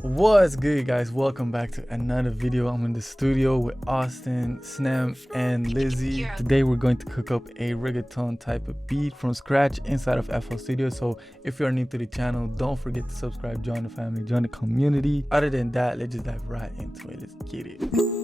What's good, guys? Welcome back to another video. I'm in the studio with Austin, Snem, and Lizzie. Today we're going to cook up a reggaeton type of beat from scratch inside of FL Studio. So if you're new to the channel, don't forget to subscribe, join the family, join the community. Other than that, let's just dive right into it. Let's get it.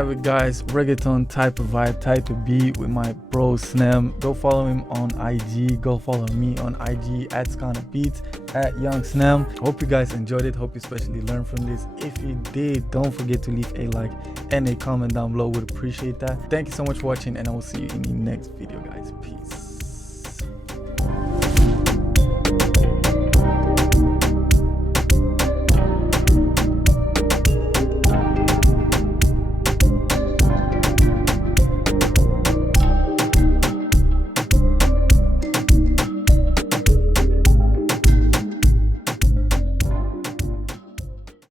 have it, guys. Reggaeton type of vibe, type of beat with my bro Snem. Go follow him on IG. Go follow me on IG at SkanaBeats, at Young Snem. Hope you guys enjoyed it. Hope you especially learned from this. If you did, don't forget to leave a like and a comment down below. Would appreciate that. Thank you so much for watching, and I will see you in the next video, guys. Peace.